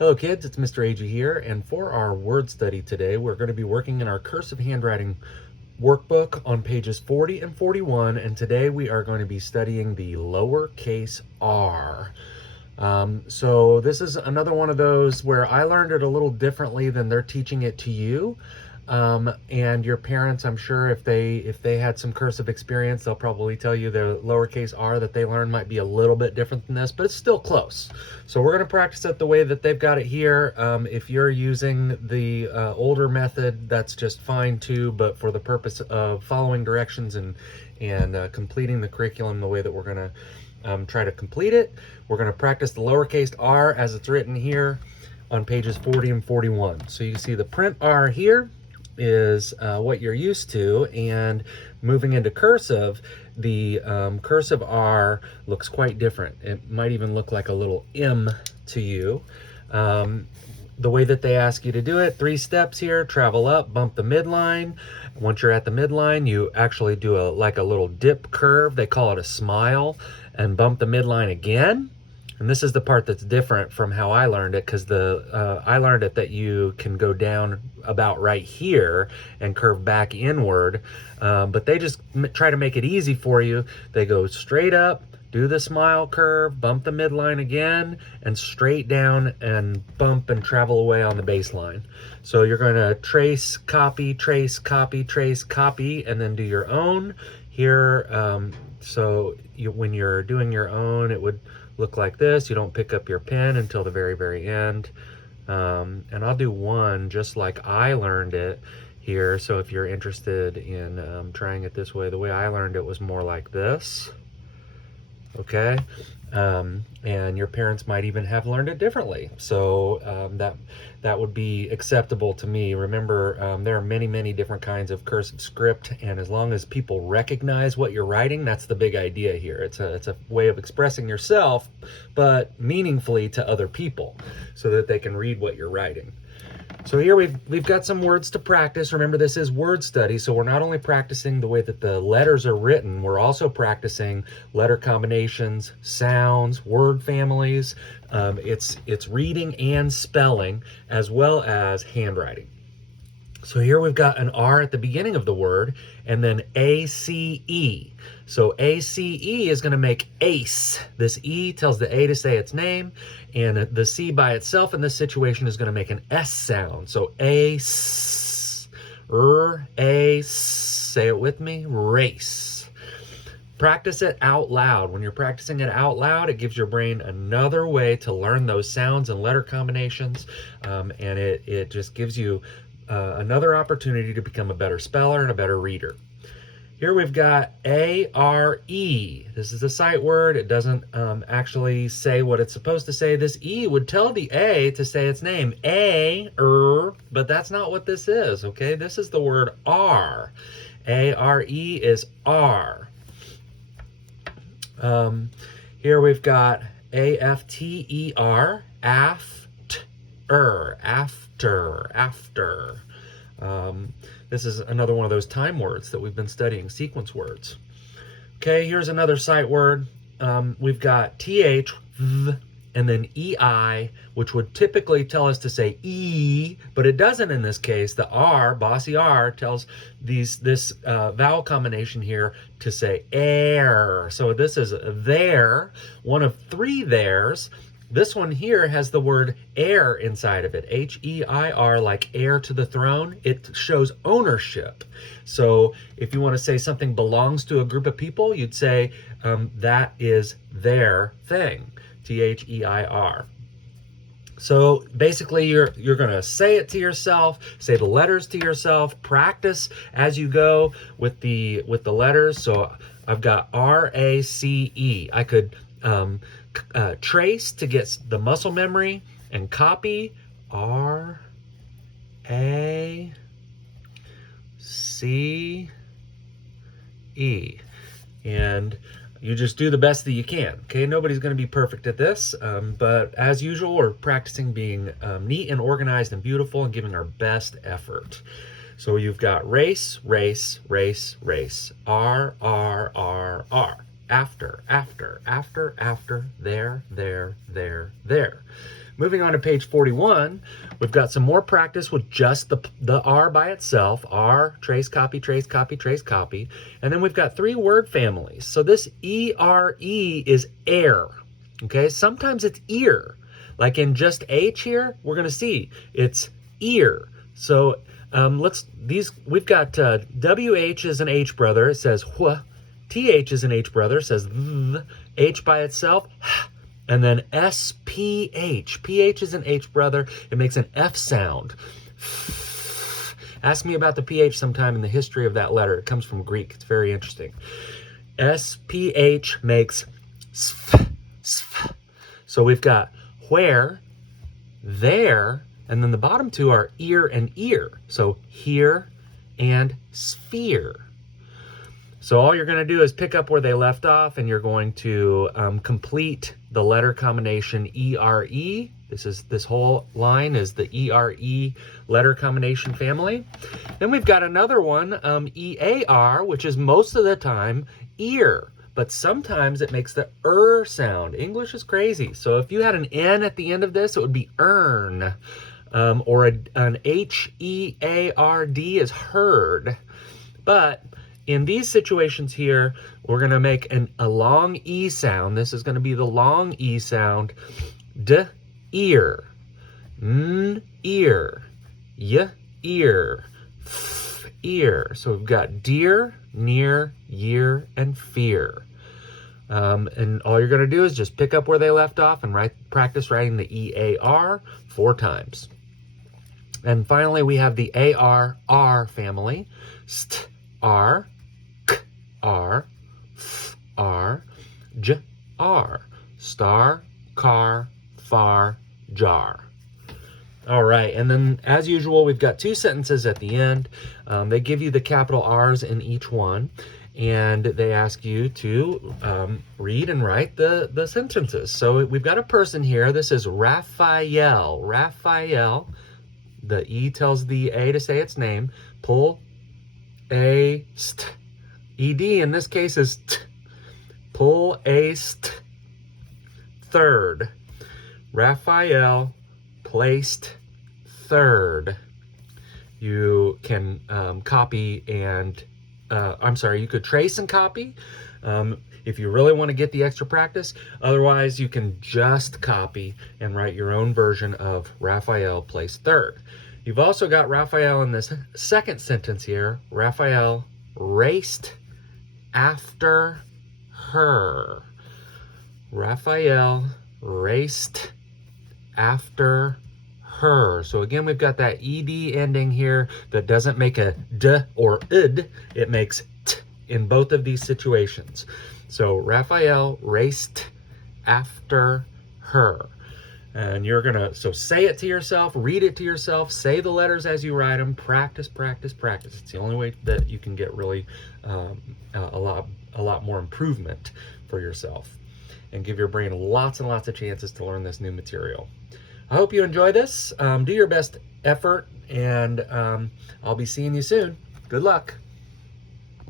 Hello kids, it's Mr. Agee here, and for our word study today, we're going to be working in our cursive handwriting workbook on pages 40 and 41, and today we are going to be studying the lowercase r. So this is another one of those where I learned it a little differently than they're teaching it to you. And your parents, I'm sure if they had some cursive experience, they'll probably tell you the lowercase r that they learned might be a little bit different than this, but it's still close. So we're going to practice it the way that they've got it here. If you're using the older method, that's just fine too, but for the purpose of following directions and completing the curriculum the way that we're going to try to complete it, we're going to practice the lowercase r as it's written here on pages 40 and 41. So you see the print r here is what you're used to, and moving into cursive, the cursive R looks quite different. It might even look like a little M to you. The way that they ask you to do it, 3 steps here: travel up, bump the midline. Once you're at the midline, you actually do like a little dip curve. They call it a smile, and bump the midline again. And this is the part that's different from how I learned it, because I learned it that you can go down about right here and curve back inward, but they just try to make it easy for you. They go straight up, do the smile curve, bump the midline again, and straight down and bump and travel away on the baseline. So you're going to trace, copy, trace, copy, trace, copy, and then do your own here. When you're doing your own, it would look like this. You don't pick up your pen until the very, very end. And I'll do one just like I learned it here. So if you're interested in trying it this way, the way I learned it was more like this. Okay. And your parents might even have learned it differently. So that would be acceptable to me. Remember, there are many, many different kinds of cursive script, and as long as people recognize what you're writing, that's the big idea here. It's a way of expressing yourself, but meaningfully to other people, so that they can read what you're writing. So here we've got some words to practice. Remember, this is word study, so we're not only practicing the way that the letters are written, we're also practicing letter combinations, sounds, word families. It's reading and spelling, as well as handwriting. So here we've got an R at the beginning of the word, and then A-C-E. So A-C-E is going to make ace. This E tells the A to say its name, and the C by itself in this situation is going to make an S sound. So ace, ace, say it with me, race. Practice it out loud. When you're practicing it out loud, it gives your brain another way to learn those sounds and letter combinations, and it just gives you another opportunity to become a better speller and a better reader. Here we've got A-R-E. This is a sight word. It doesn't actually say what it's supposed to say. This E would tell the A to say its name, but that's not what this is, okay? This is the word R. A-R-E is R. Here we've got A-F-T-E-R, after. This is another one of those time words that we've been studying, sequence words. Okay, here's another sight word. We've got TH, and then EI, which would typically tell us to say E, but it doesn't in this case. The R, bossy R, tells this vowel combination here to say air. So this is there, one of 3 theirs. This one here has the word heir inside of it, H-E-I-R, like heir to the throne. It shows ownership. So if you want to say something belongs to a group of people, you'd say that is their thing, T-H-E-I-R. So basically you're going to say it to yourself, say the letters to yourself, practice as you go with the letters. So I've got R-A-C-E. I could trace to get the muscle memory, and copy R-A-C-E. And you just do the best that you can. Okay, nobody's going to be perfect at this, but as usual, we're practicing being neat and organized and beautiful and giving our best effort. So you've got race, race, race, race, R, R, R, R. After, there. Moving on to page 41, we've got some more practice with just the R by itself. R, trace, copy, trace, copy, trace, copy. And then we've got 3 word families. So this E-R-E is air, okay? Sometimes it's ear. Like in just H here, we're gonna see it's ear. So we've got WH is an H brother, it says wh. TH is an H brother, it says th. H by itself, and then SPH. PH is an H brother, it makes an F sound. Ask me about the PH sometime in the history of that letter. It comes from Greek, it's very interesting. SPH makes sf, sf. So we've got where, there, and then the bottom 2 are ear and ear. So here and sphere. So all you're going to do is pick up where they left off, and you're going to complete the letter combination E-R-E. This whole line is the E-R-E letter combination family. Then we've got another one, E-A-R, which is most of the time ear, but sometimes it makes the sound. English is crazy. So if you had an N at the end of this, it would be earn, or an H-E-A-R-D is heard. But in these situations here, we're going to make a long E sound. This is going to be the long E sound. D, ear. N, ear. Y, ear. F, ear. So we've got dear, near, year, and fear. And all you're going to do is just pick up where they left off and practice writing the E-A-R 4 times. And finally, we have the A-R-R family. St, R, K, R, F, R, J, R. Star, car, far, jar. All right, and then as usual, we've got 2 sentences at the end. They give you the capital R's in each one, and they ask you to read and write the sentences. So we've got a person here. This is Raphael. Raphael. The E tells the A to say its name. Pull a st. ED in this case is t. Pull a st. Third. Raphael placed third. You can copy and, you could trace and copy if you really want to get the extra practice. Otherwise, you can just copy and write your own version of Raphael placed third. You've also got Raphael in this second sentence here. Raphael raced after her. Raphael raced after her. So again, we've got that ed ending here that doesn't make a d or id. It makes t in both of these situations. So Raphael raced after her. And you're gonna, so say it to yourself, read it to yourself, say the letters as you write them, practice, practice, practice. It's the only way that you can get really a lot more improvement for yourself and give your brain lots and lots of chances to learn this new material. I hope you enjoy this. Do your best effort, and I'll be seeing you soon. Good luck.